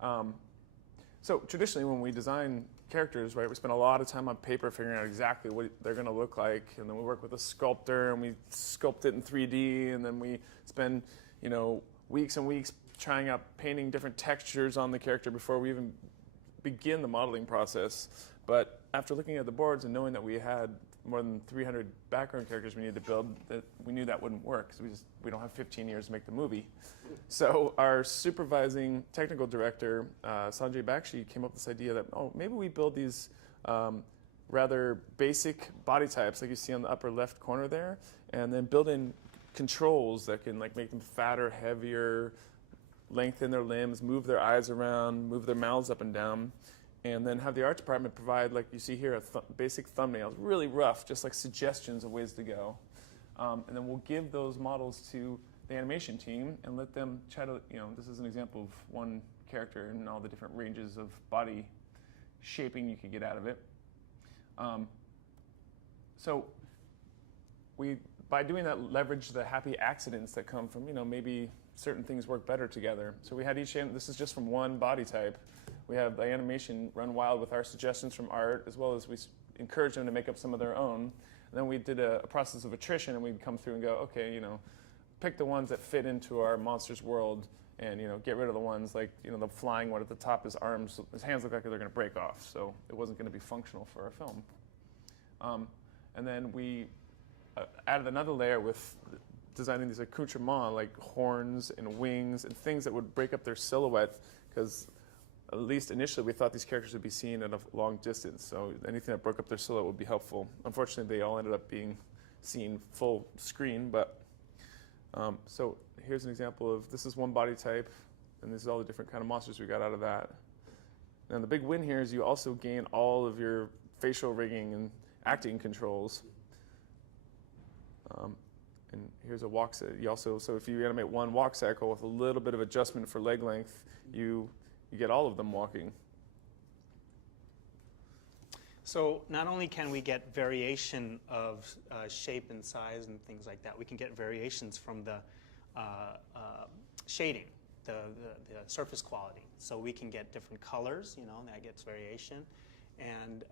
So traditionally, when we design characters, right, we spend a lot of time on paper figuring out exactly what they're going to look like, and then we work with a sculptor and we sculpt it in 3D, and then we spend, weeks and weeks trying out painting different textures on the character before we even begin the modeling process. But after looking at the boards and knowing that we had more than 300 background characters we needed to build, that we knew that wouldn't work because we don't have 15 years to make the movie. So our supervising technical director, Sanjay Bakshi, came up with this idea that, maybe we build these rather basic body types like you see on the upper left corner there, and then build in controls that can make them fatter, heavier, lengthen their limbs, move their eyes around, move their mouths up and down, and then have the art department provide, like you see here, basic thumbnails, really rough, just like suggestions of ways to go. And then we'll give those models to the animation team and let them try to, this is an example of one character and all the different ranges of body shaping you can get out of it. So we, by doing that, leverage the happy accidents that come from, maybe certain things work better together. So we had this is just from one body type. We have the animation run wild with our suggestions from art, as well as we encourage them to make up some of their own. And then we did a process of attrition, and we'd come through and go, okay, pick the ones that fit into our monster's world, and get rid of the ones like the flying one at the top. His hands look like they're going to break off, so it wasn't going to be functional for our film. And then we added another layer with designing these accoutrements like horns and wings and things that would break up their silhouette, because at least initially we thought these characters would be seen at a long distance, so anything that broke up their silhouette would be helpful. Unfortunately, they all ended up being seen full screen, but so here's an example of, this is one body type, and this is all the different kind of monsters we got out of that. And the big win here is you also gain all of your facial rigging and acting controls. And here's a walk set. So if you animate one walk cycle with a little bit of adjustment for leg length, you get all of them walking. So not only can we get variation of shape and size and things like that, we can get variations from the shading, the surface quality. So we can get different colors, that gets variation, and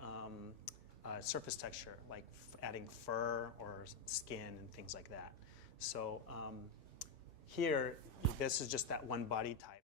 surface texture, like adding fur or skin and things like that. So here, this is just that one body type.